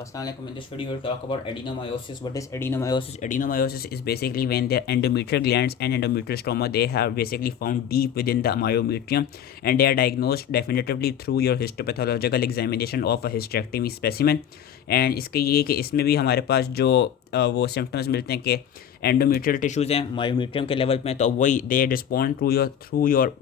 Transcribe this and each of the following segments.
Assalamualaikum. In this video, we'll talk about adenomyosis. What is adenomyosis? Adenomyosis is basically when the endometrial glands and endometrial stroma they have basically found deep within the myometrium, and they are diagnosed definitively through your histopathological examination of a hysterectomy specimen. And इसके ये कि इसमें भी हमारे पास जो वो symptoms मिलते हैं कि एंडोमेट्रियल टिश्यूज़ हैं मायोमेट्रियम के लेवल पे, तो वही they respond to your through your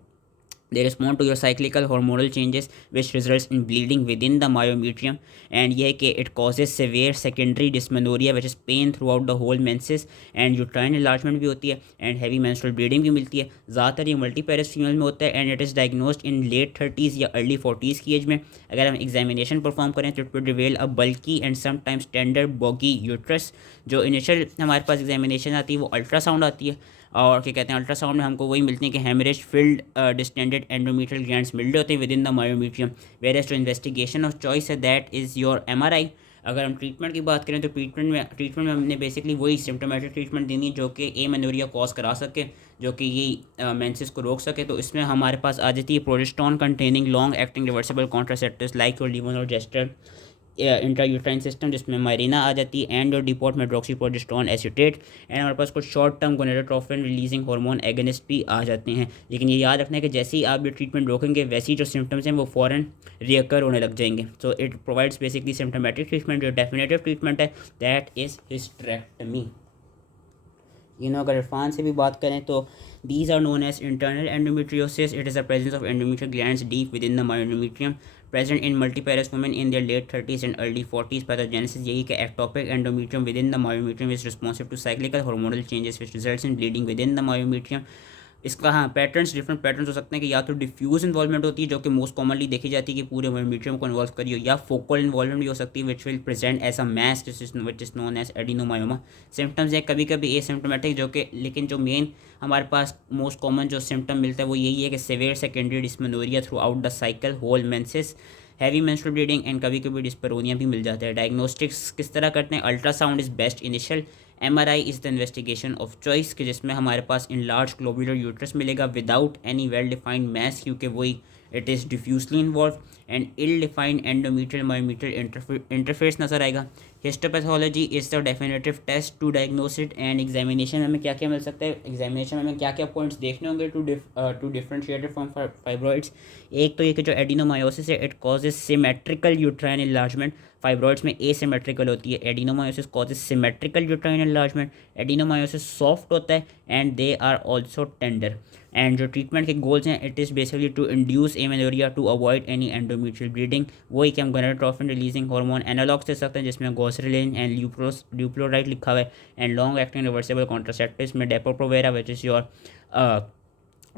they respond to your cyclical hormonal changes which results in bleeding within the myometrium, and ये कि it causes severe secondary dysmenorrhea which is pain throughout the whole menses, and uterine enlargement भी होती है and heavy menstrual bleeding भी मिलती है. ज़्यादातर ये मल्टीपेरस फीमेल में होता है and it is diagnosed in late 30s या early 40s की एज में. अगर हम एग्जामिनेशन परफॉर्म करें तो it will reveal a bulky and sometimes tender boggy uterus. जो इनिशियल हमारे पास एग्जामिनेशन आती है वो अल्ट्रासाउंड आती है, और क्या कहते हैं अल्ट्रासाउंड में हमको वही मिलती है कि haemorrhage filled distended endometrial glands मिल रहे होते हैं with in the myometrium. Where as to investigation of choice है दैट इज़ योर एमआरआई. अगर हम ट्रीटमेंट की बात करें तो ट्रीटमेंट में हमने बेसिकली वही सिम्टोमेटिक ट्रीटमेंट देनी है जो कि एमेनोरिया कॉज करा सके, जो कि ये मेंसेस को रोक सके. तो इसमें हमारे पास आ जाती है progesterone containing long acting reversible contraceptives like your levonorgestrel intrauterine system, जिसमें माइरिना आ जाती है एंड और डिपोट मेड्रोक्सीप्रोजेस्टेरॉन एसीटेट, एंड हमारे पास कुछ short term gonadotrophin releasing hormone agonist भी आ जाते हैं. लेकिन ये याद रखना है कि जैसे ही आप ये ट्रीटमेंट रोकेंगे वैसी जो सिम्टम्स हैं वो फ़ौरन रियकर होने लग जाएंगे. So it provides basically symptomatic treatment. जो डेफिनेटिव ट्रीटमेंट है दैट इज़ हिस्टेरेक्टमी. अगर इरफान से भी बात करें तो these are known as internal endometriosis. It is the presence of endometrial glands deep within the myometrium present in multiparous women in their late 30s and early 40s. Pathogenesis यही कि ectopic endometrium within the myometrium is responsive to cyclical hormonal changes which results in bleeding within the myometrium. इसका हाँ patterns different patterns हो सकते हैं कि या तो डिफ्यूज़ इन्वॉल्वमेंट होती है जो कि मोस्ट कॉमनली देखी जाती है कि पूरे मयोमेट्रियम को इन्वॉल्व करी हो, या फोकल इन्वॉल्वमेंट भी हो सकती है which will present as a mass which is known as adenomyoma. Symptoms है कभी कभी एसिम्टोमेटिक जो कि, लेकिन जो मेन हमारे पास मोस्ट कॉमन जो सिम्टम मिलता है वो यही है कि severe secondary dysmenorrhea throughout the cycle whole menses, heavy menstrual bleeding and कभी कभी डिस्पेरोनिया भी मिल जाता है. डायग्नोस्टिक्स किस तरह करते हैं? Ultrasound is best initial. MRI is the investigation of choice कि जिसमें हमारे पास इन लार्ज ग्लोबुलर यूट्रस मिलेगा without any well defined mass, क्योंकि वही it is diffusely involve, and ill defined endometrial myometrial interface नजर आएगा. Histopathology is the definitive test to diagnose it. And examination में हमें क्या क्या मिल सकता है? एग्जामिनेशन में हमें क्या क्या पॉइंट्स देखने होंगे टू डिफरेंशिएट फ्रॉम फाइब्रॉइड्स. एक तो ये कि जो एडिनोमायोसिस है it causes symmetrical uterine enlargement. Fibroids में एसिमेट्रिकल होती है. Adenomyosis causes symmetrical uterine enlargement. Adenomyosis soft होता है and they are also tender. And जो ट्रीटमेंट के गोल्स हैं it is basically to induce amenorrhea to avoid any endometrial bleeding. वही कि हम गोनेडोट्रोफिन रिलीजिंग हार्मोन एनालॉग्स दे सकते हैं जिसमें गोसरेलिन एंड ल्यूप्लोराइड लिखा हुआ है, and long acting reversible contraceptives में Depo-Provera which is your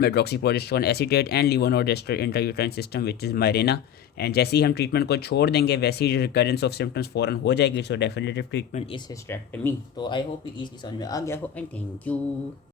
medroxyprogesterone acetate, and levonorgestrel intrauterine system which is Mirena. And जैसे ही हम ट्रीटमेंट को छोड़ देंगे वैसे ही रिकरेंस ऑफ सिम्टम्स फ़ौरन हो जाएगी. सो डेफिनेटिव ट्रीटमेंट इज़ हिस्टेरेक्टमी. तो आई होप ईज़ी समझ में आ गया हो, एंड थैंक यू.